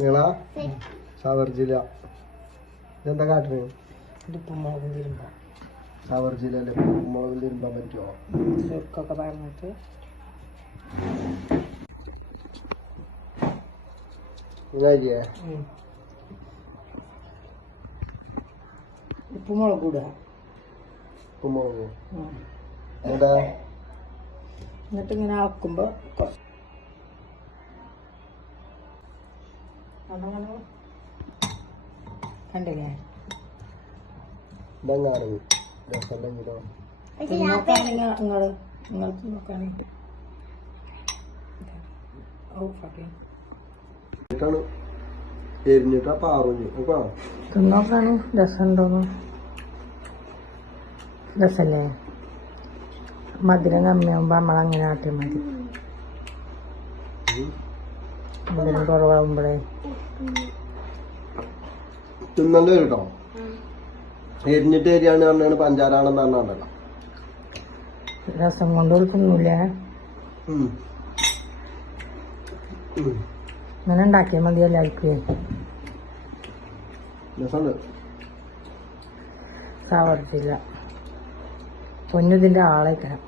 നിങ്ങളാ സാവർജില്ല ഇതെന്താ കാട്ടുന്നത്? ഉപ്പുമുളകും തിരുമ്പാം. സാവർജില്ലല്ലേ ഉപ്പുമുളകും തിരുമ്പാൻ പറ്റുമോ? ചുക്കൊക്കെ പറഞ്ഞിട്ട് ഇതായിരിക്കേ ഉപ്പുമുളക് ഇടുക. ഉപ്പുമുളക് എന്താ എന്നിട്ട് ഇങ്ങനെ ആക്കുമ്പോൾ കണ്ടില്ലേ ഇതെങ്ങാണ് രസമുണ്ടെങ്കിലോ നോക്കുകയാണെങ്കിൽ നിങ്ങൾക്ക് നോക്കുകയാണെങ്കിൽ എരിഞ്ഞിട്ടാ പാറുഞ്ഞു കേട്ടോ. തിന്നോക്കാണ് രസമുണ്ടോന്ന്. രസല്ലേ? മധുരം കമ്മിയാകുമ്പോൾ നമ്മളങ്ങനെ ആട്ടിയാൽ മതി. മധുരം കുറവാകുമ്പോഴേ തിന്നണ്ട കേട്ടോ. എരിഞ്ഞിട്ട് എരിയാന്ന് പറഞ്ഞാണ് പഞ്ചാരാണെന്ന് പറഞ്ഞാണ്ടല്ലോ. രസം കൊണ്ട് തിന്നൂലേ? ഇങ്ങനെ ഉണ്ടാക്കിയാൽ മതി എല്ലാവർക്കും. സാവർജില്ല പൊന്നിതിൻ്റെ ആളേക്കണം.